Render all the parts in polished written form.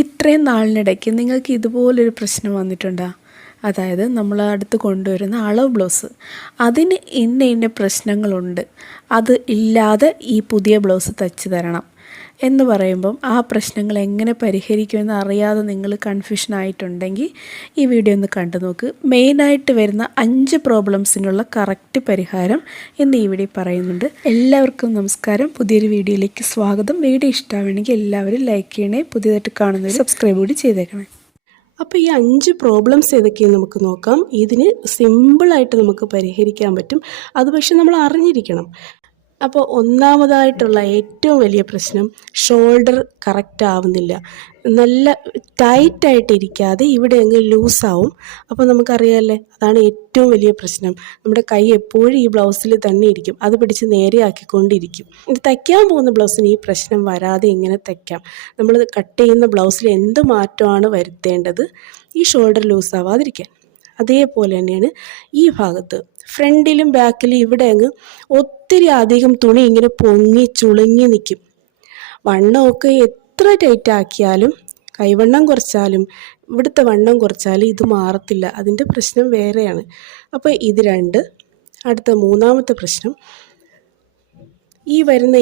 ഇത്രയും നാളിനിടയ്ക്ക് നിങ്ങൾക്ക് ഇതുപോലൊരു പ്രശ്നം വന്നിട്ടുണ്ടോ? അതായത് നമ്മൾ അടുത്ത് കൊണ്ടുവരുന്ന അളവ് ബ്ലൗസ് അതിന് ഇന്ന പ്രശ്നങ്ങളുണ്ട്, അത് ഇല്ലാതെ ഈ പുതിയ ബ്ലൗസ് തയ്ച്ച് തരണം എന്ന് പറയുമ്പം ആ പ്രശ്നങ്ങൾ എങ്ങനെ പരിഹരിക്കുമെന്ന് അറിയാതെ നിങ്ങൾ കൺഫ്യൂഷൻ ആയിട്ടുണ്ടെങ്കിൽ ഈ വീഡിയോ ഒന്ന് കണ്ടു നോക്ക്. മെയിനായിട്ട് വരുന്ന 5 പ്രോബ്ലംസിനുള്ള കറക്റ്റ് പരിഹാരം ഇന്ന് ഈ വീഡിയോ പറയുന്നുണ്ട്. എല്ലാവർക്കും നമസ്കാരം, പുതിയൊരു വീഡിയോയിലേക്ക് സ്വാഗതം. വീഡിയോ ഇഷ്ടമാണെങ്കിൽ എല്ലാവരും ലൈക്ക് ചെയ്യണേ, പുതിയതായിട്ട് കാണുന്നവർ സബ്സ്ക്രൈബ് കൂടി ചെയ്തേക്കണേ. അപ്പോൾ ഈ 5 പ്രോബ്ലംസ് ഏതൊക്കെയെന്ന് നമുക്ക് നോക്കാം. ഇതിന് സിമ്പിളായിട്ട് നമുക്ക് പരിഹരിക്കാൻ പറ്റും, അത് പക്ഷെ നമ്മൾ അറിഞ്ഞിരിക്കണം. അപ്പോൾ ഒന്നാമതായിട്ടുള്ള ഏറ്റവും വലിയ പ്രശ്നം ഷോൾഡർ കറക്റ്റ് ആവുന്നില്ല. നല്ല ടൈറ്റായിട്ട് ഇരിക്കാതെ ഇവിടെ അങ്ങ് ലൂസാവും. അപ്പോൾ നമുക്കറിയാമല്ലേ, അതാണ് ഏറ്റവും വലിയ പ്രശ്നം. നമ്മുടെ കൈ എപ്പോഴും ഈ ബ്ലൗസിൽ തന്നെ ഇരിക്കും, അത് പിടിച്ച് നേരെയാക്കിക്കൊണ്ടിരിക്കും. ഇത് തയ്ക്കാൻ പോകുന്ന ബ്ലൗസിന് ഈ പ്രശ്നം വരാതെ എങ്ങനെ തയ്ക്കാം? നമ്മൾ കട്ട് ചെയ്യുന്ന ബ്ലൗസിൽ എന്ത് മാറ്റമാണ് വരുത്തേണ്ടത് ഈ ഷോൾഡർ ലൂസാവാതിരിക്കാൻ? അതേപോലെ തന്നെയാണ് ഈ ഭാഗത്ത് ഫ്രണ്ടിലും ബാക്കിലും ഇവിടെ അങ്ങ് ഒത്തിരി അധികം തുണി ഇങ്ങനെ പൊങ്ങി ചുളുങ്ങി നിൽക്കും. വണ്ണമൊക്കെ എത്ര ടൈറ്റ് ആക്കിയാലും, കൈവണ്ണം കുറച്ചാലും ഇവിടുത്തെ വണ്ണം കുറച്ചാലും ഇത് മാറത്തില്ല. അതിൻ്റെ പ്രശ്നം വേറെയാണ്. അപ്പോൾ ഇത് 2. അടുത്ത മൂന്നാമത്തെ പ്രശ്നം, ഈ വരുന്ന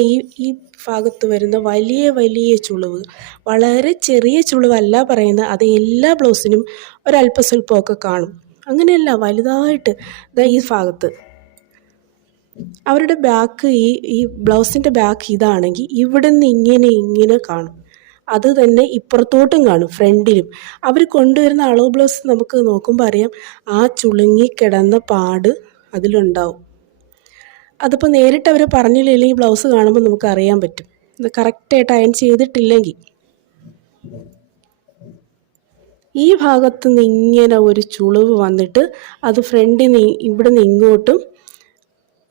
ഈ ഭാഗത്ത് വരുന്ന വലിയ വലിയ ചുളിവ്, വളരെ ചെറിയ ചുളിവല്ല പറയുന്നത്, അത് എല്ലാ ബ്ലൗസിനും ഒരല്പസ്വല്പമൊക്കെ കാണും. അങ്ങനെയല്ല, വലുതായിട്ട് ഈ ഭാഗത്ത് അവരുടെ ബാക്ക്, ഈ ബ്ലൗസിൻ്റെ ബാക്ക് ഇതാണെങ്കിൽ ഇവിടെ നിന്ന് ഇങ്ങനെ കാണും. അത് തന്നെ ഇപ്പുറത്തോട്ടും കാണും, ഫ്രണ്ടിലും. അവർ കൊണ്ടുവരുന്ന അളവ് ബ്ലൗസ് നമുക്ക് നോക്കുമ്പോൾ അറിയാം, ആ ചുളുങ്ങി കിടന്ന പാട് അതിലുണ്ടാവും. അതിപ്പോൾ നേരിട്ട് അവർ പറഞ്ഞില്ലെങ്കിൽ ഈ ബ്ലൗസ് കാണുമ്പോൾ നമുക്ക് അറിയാൻ പറ്റും, ഇത് കറക്റ്റായിട്ട് അയൺ ചെയ്തിട്ടില്ലെങ്കിൽ. ഈ ഭാഗത്ത് നിന്ന് ഇങ്ങനെ ഒരു ചുളിവ് വന്നിട്ട് അത് ഫ്രണ്ടിൽ നിന്ന് ഇവിടെ നിന്ന് ഇങ്ങോട്ടും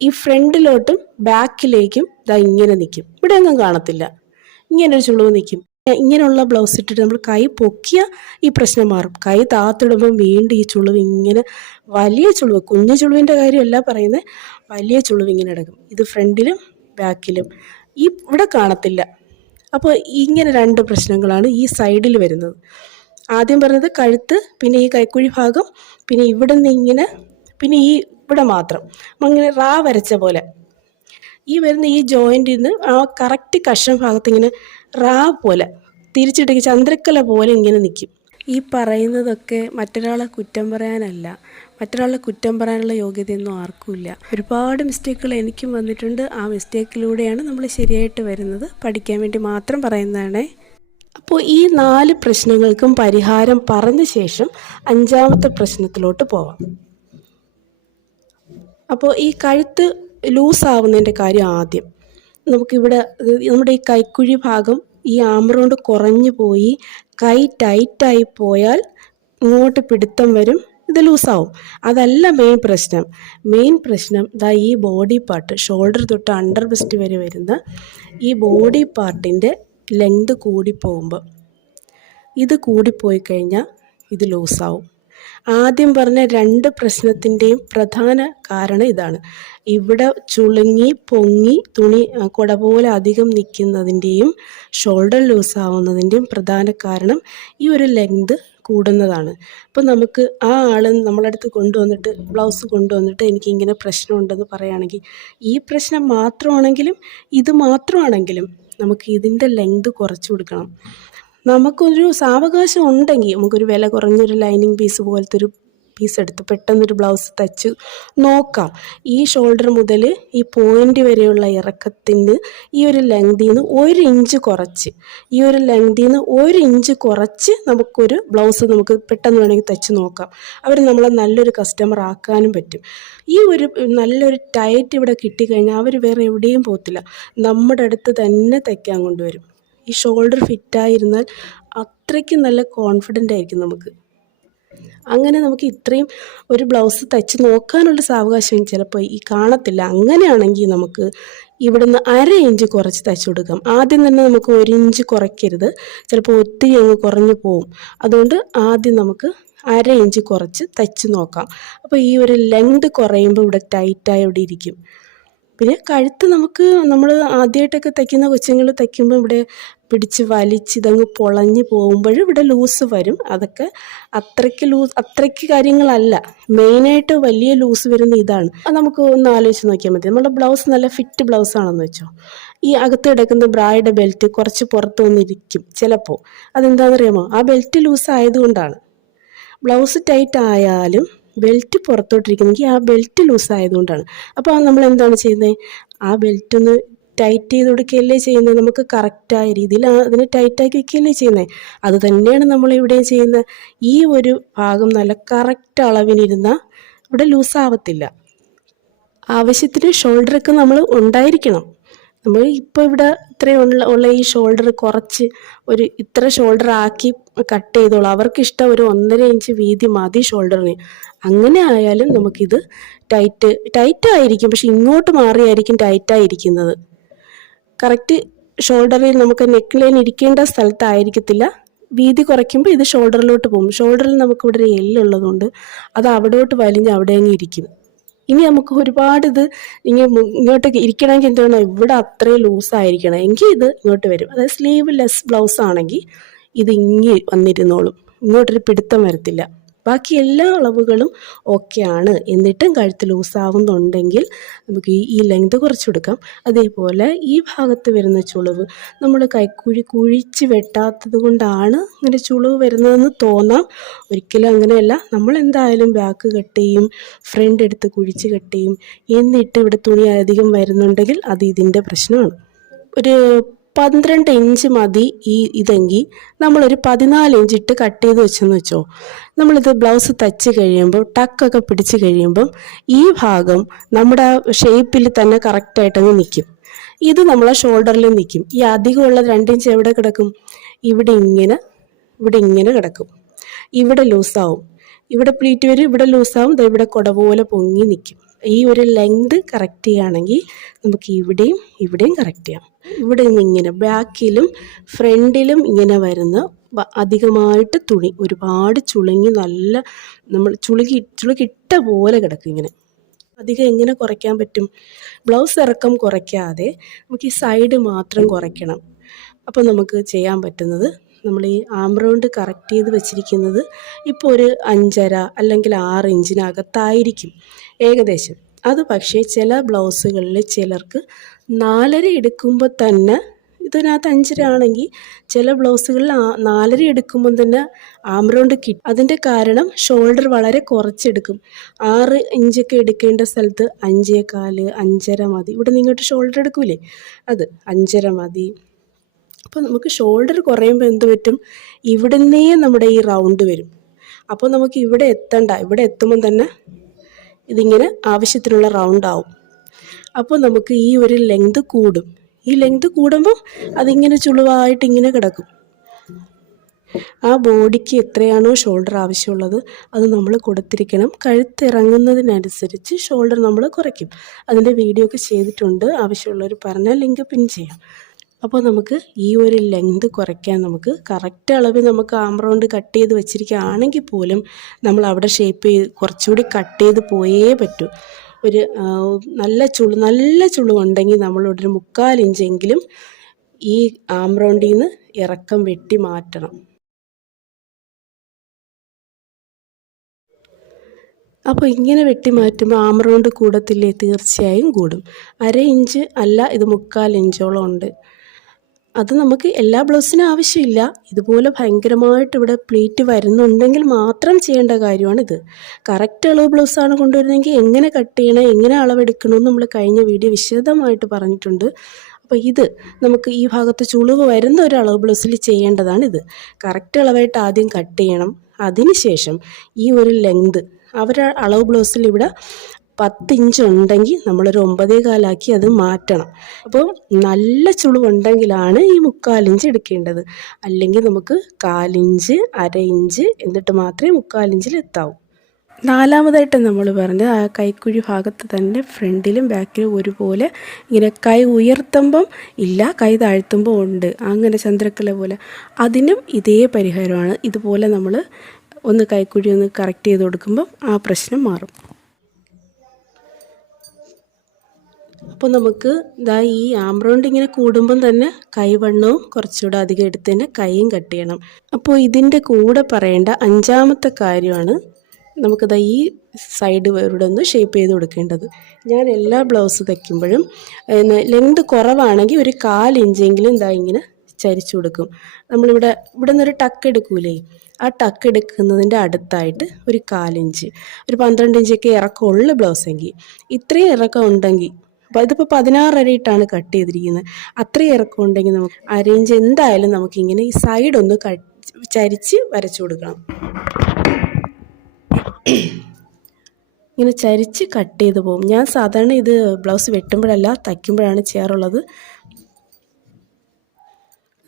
ഈ ഫ്രണ്ടിലോട്ടും ബാക്കിലേക്കും ഇതാ ഇങ്ങനെ നിൽക്കും. ഇവിടെ ഒന്നും കാണത്തില്ല, ഇങ്ങനൊരു ചുളിവ് നിൽക്കും. ഇങ്ങനെയുള്ള ബ്ലൗസ് ഇട്ടിട്ട് നമ്മൾ കൈ പൊക്കിയ ഈ പ്രശ്നം മാറും. കൈ താത്തിടുമ്പോൾ വീണ്ടും ഈ ചുളിവ് ഇങ്ങനെ വലിയ ചുളിവ്, കുഞ്ഞു ചുളിവിൻ്റെ കാര്യമല്ല പറയുന്നത്, വലിയ ചുളിവ് ഇങ്ങനെ കിടക്കും. ഇത് ഫ്രണ്ടിലും ബാക്കിലും ഇവിടെ കാണത്തില്ല. അപ്പോൾ ഇങ്ങനെ 2 പ്രശ്നങ്ങളാണ് ഈ സൈഡിൽ വരുന്നത്. ആദ്യം പറഞ്ഞത് കഴുത്ത്, പിന്നെ ഈ കൈക്കുഴി ഭാഗം, പിന്നെ ഇവിടെ നിന്ന് ഇങ്ങനെ, പിന്നെ ഈ ഇവിടെ മാത്രം അങ്ങനെ റാ വരച്ച പോലെ ഈ വരുന്ന ഈ ജോയിൻറ്റിൽ നിന്ന് ആ കറക്റ്റ് കഷ്ണം ഭാഗത്ത് ഇങ്ങനെ റാ പോലെ തിരിച്ചിട്ടേക്ക് ചന്ദ്രക്കല പോലെ ഇങ്ങനെ നിൽക്കും. ഈ പറയുന്നതൊക്കെ മറ്റൊരാളെ കുറ്റം പറയാനല്ല, മറ്റൊരാളെ കുറ്റം പറയാനുള്ള യോഗ്യതയൊന്നും ആർക്കുമില്ല. ഒരുപാട് മിസ്റ്റേക്കുകൾ എനിക്കും വന്നിട്ടുണ്ട്. ആ മിസ്റ്റേക്കിലൂടെയാണ് നമ്മൾ ശരിയായിട്ട് വരുന്നത്. പഠിക്കാൻ വേണ്ടി മാത്രം പറയുന്നതാണേ. അപ്പോൾ ഈ 4 പ്രശ്നങ്ങൾക്കും പരിഹാരം പറഞ്ഞ ശേഷം 5ാമത്തെ പ്രശ്നത്തിലോട്ട് പോവാം. അപ്പോൾ ഈ കഴുത്ത് ലൂസാവുന്നതിൻ്റെ കാര്യം ആദ്യം നമുക്കിവിടെ, നമ്മുടെ ഈ കൈക്കുഴി ഭാഗം ഈ ആംറൗണ്ട് കുറഞ്ഞു പോയി കൈ ടൈറ്റായി പോയാൽ ഇങ്ങോട്ട് പിടുത്തം വരും, ഇത് ലൂസാവും. അതല്ല മെയിൻ പ്രശ്നം ദാ ഈ ബോഡി പാർട്ട്, ഷോൾഡർ തൊട്ട് അണ്ടർ വെസ്റ്റ് വരെ വരുന്ന ഈ ബോഡി പാർട്ടിൻ്റെ ലെങ്ത് കൂടിപ്പോകുമ്പോൾ, ഇത് കൂടിപ്പോയി കഴിഞ്ഞാൽ ഇത് ലൂസാവും. ആദ്യം പറഞ്ഞ 2 പ്രശ്നത്തിൻ്റെയും പ്രധാന കാരണം ഇതാണ്. ഇവിടെ ചുളുങ്ങി പൊങ്ങി തുണി കുട പോലെ അധികം നിൽക്കുന്നതിൻ്റെയും ഷോൾഡർ ലൂസാവുന്നതിൻ്റെയും പ്രധാന കാരണം ഈ ഒരു ലെങ്ത് കൂടുന്നതാണ്. അപ്പോൾ നമുക്ക് ആ ആൾ നമ്മളടുത്ത് കൊണ്ടുവന്നിട്ട് ബ്ലൗസ് കൊണ്ടുവന്നിട്ട് എനിക്കിങ്ങനെ പ്രശ്നമുണ്ടെന്ന് പറയുകയാണെങ്കിൽ, ഈ പ്രശ്നം മാത്രമാണെങ്കിലും ഇത് മാത്രമാണെങ്കിലും നമുക്ക് ഇതിൻ്റെ ലെങ്ത് കുറച്ച് കൊടുക്കണം. നമുക്കൊരു സാവകാശം ഉണ്ടെങ്കിൽ നമുക്കൊരു വില കുറഞ്ഞൊരു ലൈനിങ് പീസ് പോലത്തെ ഒരു പീസ് എടുത്ത് പെട്ടെന്നൊരു ബ്ലൗസ് തയ്ച്ച് നോക്കാം. ഈ ഷോൾഡർ മുതൽ ഈ പോയിൻ്റ് വരെയുള്ള ഇറക്കത്തിന് ഈ ഒരു ലെങ്തിൽ നിന്ന് 1 ഇഞ്ച് കുറച്ച്, ഈ ഒരു ലെങ്തിൽ നിന്ന് 1 ഇഞ്ച് കുറച്ച് നമുക്കൊരു ബ്ലൗസ് നമുക്ക് പെട്ടെന്ന് വേണമെങ്കിൽ തയ്ച്ച് നോക്കാം. അവർ നമ്മളെ നല്ലൊരു കസ്റ്റമർ ആക്കാനും പറ്റും. ഈ ഒരു നല്ലൊരു ടൈറ്റ് ഇവിടെ കിട്ടിക്കഴിഞ്ഞാൽ അവർ വേറെ എവിടെയും പോകത്തില്ല, നമ്മുടെ അടുത്ത് തന്നെ തയ്ക്കാൻ കൊണ്ടുവരും. ഈ ഷോൾഡർ ഫിറ്റായിരുന്നാൽ അത്രയ്ക്ക് നല്ല കോൺഫിഡൻ്റ് ആയിരിക്കും നമുക്ക്. അങ്ങനെ നമുക്ക് ഇത്രയും ഒരു ബ്ലൗസ് തയ്ച്ച് നോക്കാനുള്ള സാവകാശം ചിലപ്പോൾ ഈ കാണത്തില്ല. അങ്ങനെയാണെങ്കിൽ നമുക്ക് ഇവിടുന്ന് 1/2 ഇഞ്ച് കുറച്ച് തയ്ച്ചു കൊടുക്കാം. ആദ്യം തന്നെ നമുക്ക് 1 ഇഞ്ച് കുറയ്ക്കരുത്, ചിലപ്പോൾ ഒത്തിരി അങ്ങ് കുറഞ്ഞു പോവും. അതുകൊണ്ട് ആദ്യം നമുക്ക് 1/2 ഇഞ്ച് കുറച്ച് തയ്ച്ച് നോക്കാം. അപ്പോൾ ഈ ഒരു ലെങ്ത് കുറയുമ്പോൾ ഇവിടെ ടൈറ്റായി ഇവിടെ ഇരിക്കും. പിന്നെ കഴുത്ത് നമ്മൾ ആദ്യമായിട്ടൊക്കെ തയ്ക്കുന്ന കൊച്ചുങ്ങൾ തയ്ക്കുമ്പോൾ ഇവിടെ പിടിച്ച് വലിച്ച് ഇതങ്ങ് പൊളഞ്ഞ് പോകുമ്പോൾ ഇവിടെ ലൂസ് വരും. അതൊക്കെ അത്രയ്ക്ക് കാര്യങ്ങളല്ല. മെയിനായിട്ട് വലിയ ലൂസ് വരുന്ന ഇതാണ്. അത് നമുക്ക് ഒന്ന് ആലോചിച്ച് നോക്കിയാൽ മതി. നമ്മുടെ ബ്ലൗസ് നല്ല ഫിറ്റ് ബ്ലൗസ് ആണെന്ന് വെച്ചോ, ഈ അകത്ത് കിടക്കുന്ന ബ്രായുടെ ബെൽറ്റ് കുറച്ച് പുറത്ത് വന്നിരിക്കും ചിലപ്പോൾ. അതെന്താണെന്നറിയാമോ? ആ ബെൽറ്റ് ലൂസ് ആയതുകൊണ്ടാണ്. ബ്ലൗസ് ടൈറ്റ് ആയാലും ബെൽറ്റ് പുറത്തോട്ടിരിക്കുന്നെങ്കിൽ ആ ബെൽറ്റ് ലൂസ് ആയതുകൊണ്ടാണ്. അപ്പോൾ നമ്മൾ എന്താണ് ചെയ്യുന്നത്? ആ ബെൽറ്റ് ഒന്ന് ടൈറ്റ് ചെയ്ത് കൊടുക്കുകയല്ലേ ചെയ്യുന്നത്. നമുക്ക് കറക്റ്റായ രീതിയിൽ അതിനെ ടൈറ്റാക്കി വയ്ക്കുകയല്ലേ ചെയ്യുന്നത്. അത് തന്നെയാണ് നമ്മൾ ഇവിടെയും ചെയ്യുന്നത്. ഈ ഒരു ഭാഗം നല്ല കറക്റ്റ് അളവിനിരുന്നാൽ ഇവിടെ ലൂസ് ആവത്തില്ല. ആവശ്യത്തിന് ഷോൾഡറൊക്കെ നമ്മൾ ഉണ്ടായിരിക്കണം. നമ്മൾ ഇപ്പോൾ ഇവിടെ ഇത്രയുള്ള ഈ ഷോൾഡർ കുറച്ച് ഇത്ര ഷോൾഡർ ആക്കി കട്ട് ചെയ്തോളൂ. അവർക്കിഷ്ടം ഒരു 1.5 ഇഞ്ച് വീതി മതി ഷോൾഡറിന്. അങ്ങനെ ആയാലും നമുക്കിത് ടൈറ്റായിരിക്കും, പക്ഷെ ഇങ്ങോട്ട് മാറിയായിരിക്കും ടൈറ്റായിരിക്കുന്നത്. കറക്റ്റ് ഷോൾഡറിൽ നമുക്ക് നെക്ക് ലൈൻ ഇരിക്കേണ്ട സ്ഥലത്തായിരിക്കത്തില്ല. വീതി കുറയ്ക്കുമ്പോൾ ഇത് ഷോൾഡറിലോട്ട് പോകും. ഷോൾഡറിൽ നമുക്കിവിടെ ഒരു എല്ലുള്ളതുകൊണ്ട് അത് അവിടോട്ട് വലിഞ്ഞ് അവിടെ അങ്ങ് ഇരിക്കും. ഇനി നമുക്ക് ഒരുപാട് ഇങ്ങോട്ട് ഇരിക്കണമെങ്കിൽ എന്താണ്, ഇവിടെ അത്രയും ലൂസായിരിക്കണം എങ്കിൽ ഇത് ഇങ്ങോട്ട് വരും. അതായത് സ്ലീവ്ലെസ് ബ്ലൗസ് ആണെങ്കിൽ ഇത് ഇങ്ങി വന്നിരുന്നോളും, ഇങ്ങോട്ടൊരു പിടുത്തം വരത്തില്ല. ബാക്കി എല്ലാ അളവുകളും ഓക്കെ ആണ്. എന്നിട്ടും കഴുത്ത് ലൂസാവുന്നുണ്ടെങ്കിൽ നമുക്ക് ഈ ലെങ്ത് കുറച്ചെടുക്കാം. അതേപോലെ ഈ ഭാഗത്ത് വരുന്ന ചുളിവ് നമ്മൾ കൈക്കുഴി കുഴിച്ച് വെട്ടാത്തത് കൊണ്ടാണ് ഇങ്ങനെ ചുളിവ് വരുന്നതെന്ന് തോന്നാം. ഒരിക്കലും അങ്ങനെയല്ല. നമ്മൾ എന്തായാലും ബാക്ക് കട്ട് ചെയ്യും, ഫ്രണ്ട് എടുത്ത് കുഴിച്ച് കട്ട് ചെയ്യും. എന്നിട്ട് ഇവിടെ തുണി അധികം വരുന്നുണ്ടെങ്കിൽ അത് ഇതിൻ്റെ പ്രശ്നമാണ്. ഒരു 12 ഇഞ്ച് മതി ഇതെങ്കിൽ നമ്മളൊരു 14 ഇഞ്ച് ഇട്ട് കട്ട് ചെയ്ത് വെച്ചെന്ന് വെച്ചോ. നമ്മളിത് ബ്ലൗസ് തച്ച് കഴിയുമ്പോൾ ടക്കൊക്കെ പിടിച്ച് കഴിയുമ്പം ഈ ഭാഗം നമ്മുടെ ഷേപ്പിൽ തന്നെ കറക്റ്റായിട്ടങ്ങ് നിൽക്കും. ഇത് നമ്മളെ ഷോൾഡറിൽ നിൽക്കും. ഈ അധികമുള്ള 2 ഇഞ്ച് എവിടെ കിടക്കും? ഇവിടെ ഇങ്ങനെ കിടക്കും. ഇവിടെ ലൂസാവും, ഇവിടെ പ്ലീറ്റ് വരും, ഇവിടെ ലൂസാവും, ഇവിടെ കുട പോലെ പൊങ്ങി നിൽക്കും. ഈ ഒരു ലെങ്ത് കറക്റ്റ് ചെയ്യുകയാണെങ്കിൽ നമുക്ക് ഇവിടെയും കറക്റ്റ് ചെയ്യാം. ഇവിടെ നിന്ന് ഇങ്ങനെ ബാക്കിലും ഫ്രണ്ടിലും ഇങ്ങനെ വരുന്ന അധികമായിട്ട് തുണി ഒരുപാട് ചുളുങ്ങി നല്ല നമ്മൾ ചുളുകിട്ട പോലെ കിടക്കും. ഇങ്ങനെ അധികം എങ്ങനെ കുറയ്ക്കാൻ പറ്റും? ബ്ലൗസ് ഇറക്കം കുറയ്ക്കാതെ നമുക്ക് ഈ സൈഡ് മാത്രം കുറയ്ക്കണം. അപ്പോൾ നമുക്ക് ചെയ്യാൻ പറ്റുന്നത്, നമ്മൾ ഈ ആം റൗണ്ട് കറക്റ്റ് ചെയ്ത് വെച്ചിരിക്കുന്നത് ഇപ്പോൾ ഒരു 5.5 അല്ലെങ്കിൽ 6 ഇഞ്ചിനകത്തായിരിക്കും ഏകദേശം. അത് പക്ഷേ ചില ബ്ലൗസുകളിൽ ചിലർക്ക് 4.5 എടുക്കുമ്പോൾ തന്നെ, ഇതിനകത്ത് 5.5 ആണെങ്കിൽ ചില ബ്ലൗസുകളിൽ 4.5 എടുക്കുമ്പോൾ തന്നെ ആം റൗണ്ട് കിട്ടും. അതിൻ്റെ കാരണം ഷോൾഡർ വളരെ കുറച്ചെടുക്കും. 6 ഇഞ്ചൊക്കെ എടുക്കേണ്ട സ്ഥലത്ത് 5.25, 5.5 മതി. ഇവിടെ നിങ്ങോട്ട് ഷോൾഡർ എടുക്കൂലേ, അത് 5.5 മതി. അപ്പോൾ നമുക്ക് ഷോൾഡർ കുറയുമ്പോൾ എന്ത് പറ്റും? ഇവിടുന്നേ നമ്മുടെ ഈ റൗണ്ട് വരും. അപ്പോൾ നമുക്ക് ഇവിടെ എത്തുമ്പം തന്നെ ഇതിങ്ങനെ ആവശ്യത്തിനുള്ള റൗണ്ട് ആവും. അപ്പോൾ നമുക്ക് ഈ ഒരു ലെങ്ത് കൂടും. ഈ ലെങ്ത് കൂടുമ്പം അതിങ്ങനെ ചുളിവായിട്ട് ഇങ്ങനെ കിടക്കും. ആ ബോഡിക്ക് എത്രയാണോ ഷോൾഡർ ആവശ്യമുള്ളത് അത് നമ്മൾ കൊടുത്തിരിക്കണം. കഴുത്തിറങ്ങുന്നതിനനുസരിച്ച് ഷോൾഡർ നമ്മൾ കുറയ്ക്കും. അതിൻ്റെ വീഡിയോ ഒക്കെ ചെയ്തിട്ടുണ്ട്, ആവശ്യമുള്ളവർ പറഞ്ഞാൽ ലിങ്ക് പിൻ ചെയ്യാം. അപ്പോൾ നമുക്ക് ഈ ഒരു ലെങ്ത് കുറയ്ക്കാൻ നമുക്ക് കറക്റ്റ് അളവിൽ നമുക്ക് ആം റൗണ്ട് കട്ട് ചെയ്ത് വെച്ചിരിക്കുകയാണെങ്കിൽ പോലും നമ്മൾ അവിടെ ഷേപ്പ് ചെയ്ത് കുറച്ചുകൂടി കട്ട് ചെയ്ത് പോയേ പറ്റൂ. ഒരു നല്ല ചുളിവുണ്ടെങ്കിൽ നമ്മളൊരു 3/4 ഇഞ്ചെങ്കിലും ഈ ആം റൗണ്ടിൽ നിന്ന് ഇറക്കം വെട്ടി മാറ്റണം. അപ്പോൾ ഇങ്ങനെ വെട്ടി മാറ്റുമ്പോൾ ആം റൗണ്ട് കൂടത്തില്ലേ? തീർച്ചയായും കൂടും. 1/2 ഇഞ്ച് അല്ല, ഇത് 3/4 ഇഞ്ചോളം ഉണ്ട്. അത് നമുക്ക് എല്ലാ ബ്ലൗസിനും ആവശ്യമില്ല. ഇതുപോലെ ഭയങ്കരമായിട്ട് ഇവിടെ പ്ലീറ്റ് വരുന്നുണ്ടെങ്കിൽ മാത്രം ചെയ്യേണ്ട കാര്യമാണിത്. കറക്റ്റ് അളവ് ബ്ലൗസാണ് കൊണ്ടുവരുന്നതെങ്കിൽ എങ്ങനെ കട്ട് ചെയ്യണം, എങ്ങനെ അളവെടുക്കണമെന്ന് നമ്മൾ കഴിഞ്ഞ വീഡിയോ വിശദമായിട്ട് പറഞ്ഞിട്ടുണ്ട്. അപ്പോൾ ഇത് നമുക്ക് ഈ ഭാഗത്ത് ചുളിവ് വരുന്ന ഒരു അളവ് ബ്ലൗസിൽ ചെയ്യേണ്ടതാണിത്. കറക്റ്റ് അളവായിട്ട് ആദ്യം കട്ട് ചെയ്യണം. അതിനുശേഷം ഈ ഒരു ലെങ്ത് അവരുടെ അളവ് ബ്ലൗസിൽ ഇവിടെ 10 ഇഞ്ച് ഉണ്ടെങ്കിൽ നമ്മളൊരു 9.25 അത് മാറ്റണം. അപ്പോൾ നല്ല ചുളിവുണ്ടെങ്കിലാണ് ഈ 3/4 ഇഞ്ച് എടുക്കേണ്ടത്. അല്ലെങ്കിൽ നമുക്ക് 1/4 ഇഞ്ച്, 1/2 ഇഞ്ച് എന്നിട്ട് മാത്രമേ 3/4 ഇഞ്ചിൽ എത്താവൂ. നാലാമതായിട്ട് നമ്മൾ പറഞ്ഞത് ആ കൈക്കുഴി ഭാഗത്ത് തന്നെ ഫ്രണ്ടിലും ബാക്കിലും ഒരുപോലെ ഇങ്ങനെ കൈ ഉയർത്തുമ്പം ഇല്ല, കൈ താഴ്ത്തുമ്പോൾ ഉണ്ട്, അങ്ങനെ ചന്ദ്രക്കല പോലെ. അതിനും ഇതേ പരിഹാരമാണ്. ഇതുപോലെ നമ്മൾ ഒന്ന് കൈക്കുഴി ഒന്ന് കറക്റ്റ് ചെയ്ത് കൊടുക്കുമ്പം ആ പ്രശ്നം മാറും. അപ്പോൾ നമുക്ക് ഇതാ ഈ ആംബ്രോണ്ട് ഇങ്ങനെ കൂടുമ്പം തന്നെ കൈവണ്ണവും കുറച്ചുകൂടെ അധികം എടുത്ത് തന്നെ കൈയും കട്ട് ചെയ്യണം. അപ്പോൾ ഇതിൻ്റെ കൂടെ പറയേണ്ട 5-ാമത്തെ കാര്യമാണ് നമുക്കിതാ ഈ സൈഡ് ഇവിടെ ഒന്ന് ഷേപ്പ് ചെയ്ത് കൊടുക്കേണ്ടത്. ഞാൻ എല്ലാ ബ്ലൗസ് തയ്ക്കുമ്പോഴും ലെങ്ത് കുറവാണെങ്കിൽ ഒരു 1/4 ഇഞ്ചെങ്കിലും ഇതാ ഇങ്ങനെ ചരിച്ചു കൊടുക്കും. ഇവിടെ നിന്നൊരു ടക്ക് എടുക്കൂലേ, ആ ടക്ക് എടുക്കുന്നതിൻ്റെ അടുത്തായിട്ട് ഒരു 1/4 ഇഞ്ച്, ഒരു 12 ഇഞ്ചൊക്കെ ഇറക്കമുള്ള ബ്ലൗസെങ്കിൽ, ഇത്രയും ഇറക്കം ഉണ്ടെങ്കിൽ, അപ്പോൾ ഇതിപ്പോൾ 16 അരയിട്ടാണ് കട്ട് ചെയ്തിരിക്കുന്നത്, അത്രയും ഇറക്കം ഉണ്ടെങ്കിൽ നമുക്ക് 1/2 ഇഞ്ച് എന്തായാലും നമുക്കിങ്ങനെ ഈ സൈഡൊന്ന് ചരിച്ച് വരച്ചു കൊടുക്കണം. ഇങ്ങനെ ചരിച്ച് കട്ട് ചെയ്ത് പോകും. ഞാൻ സാധാരണ ഇത് ബ്ലൗസ് വെട്ടുമ്പോഴല്ല തയ്ക്കുമ്പോഴാണ് ചെയ്യാറുള്ളത്.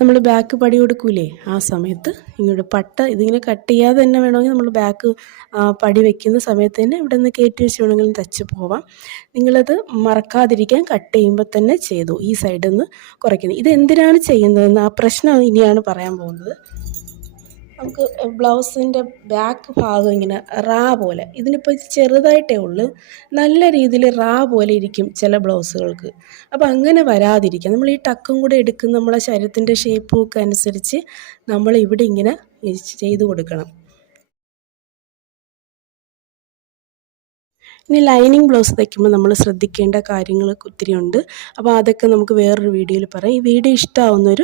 നമ്മൾ ബാക്ക് പടി കൊടുക്കൂലേ, ആ സമയത്ത് ഇങ്ങോട്ട് ഇതിങ്ങനെ കട്ട് ചെയ്യാതെ തന്നെ വേണമെങ്കിൽ നമ്മൾ ബാക്ക് പടി വയ്ക്കുന്ന സമയത്ത് തന്നെ ഇവിടെ നിന്ന് കയറ്റി വെച്ച് വേണമെങ്കിലും തയ്ച്ച് പോവാം. നിങ്ങളത് മറക്കാതിരിക്കാൻ കട്ട് ചെയ്യുമ്പോൾ തന്നെ ചെയ്തു ഈ സൈഡിൽ നിന്ന് കുറയ്ക്കുന്നത്. ഇത് എന്തിനാണ് ചെയ്യുന്നതെന്ന് ആ പ്രശ്നം ഇനിയാണ് പറയാൻ പോകുന്നത്. നമുക്ക് ബ്ലൗസിൻ്റെ ബാക്ക് ഭാഗം ഇങ്ങനെ റാ പോലെ, ഇതിനിപ്പോൾ ചെറുതായിട്ടേ ഉള്ളൂ, നല്ല രീതിയിൽ റാ പോലെ ഇരിക്കും ചില ബ്ലൗസുകൾക്ക്. അപ്പോൾ അങ്ങനെ വരാതിരിക്കാം നമ്മൾ ഈ ടക്കും കൂടെ എടുക്കുന്ന നമ്മളെ ശരീരത്തിൻ്റെ ഷേപ്പൊക്കെ അനുസരിച്ച് നമ്മൾ ഇവിടെ ഇങ്ങനെ ചെയ്ത് കൊടുക്കണം. ഇനി ലൈനിങ് ബ്ലൗസ് തയ്ക്കുമ്പോൾ നമ്മൾ ശ്രദ്ധിക്കേണ്ട കാര്യങ്ങൾ ഒത്തിരി ഉണ്ട്. അപ്പോൾ അതൊക്കെ നമുക്ക് വേറൊരു വീഡിയോയിൽ പറയാം. ഈ വീഡിയോ ഇഷ്ടമാവുന്നവർ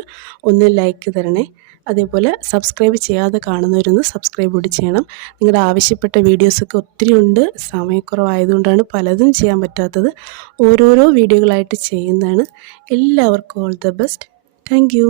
ഒന്ന് ലൈക്ക് തരണേ. അതേപോലെ സബ്സ്ക്രൈബ് ചെയ്യാതെ കാണുന്നവരൊന്ന് സബ്സ്ക്രൈബ് കൂടി ചെയ്യണം. നിങ്ങളുടെ ആവശ്യപ്പെട്ട വീഡിയോസൊക്കെ ഒത്തിരി ഉണ്ട്. സമയക്കുറവായതുകൊണ്ടാണ് പലതും ചെയ്യാൻ പറ്റാത്തത്. ഓരോരോ വീഡിയോകളായിട്ട് ചെയ്യുന്നതാണ്. എല്ലാവർക്കും all the best. Thank you.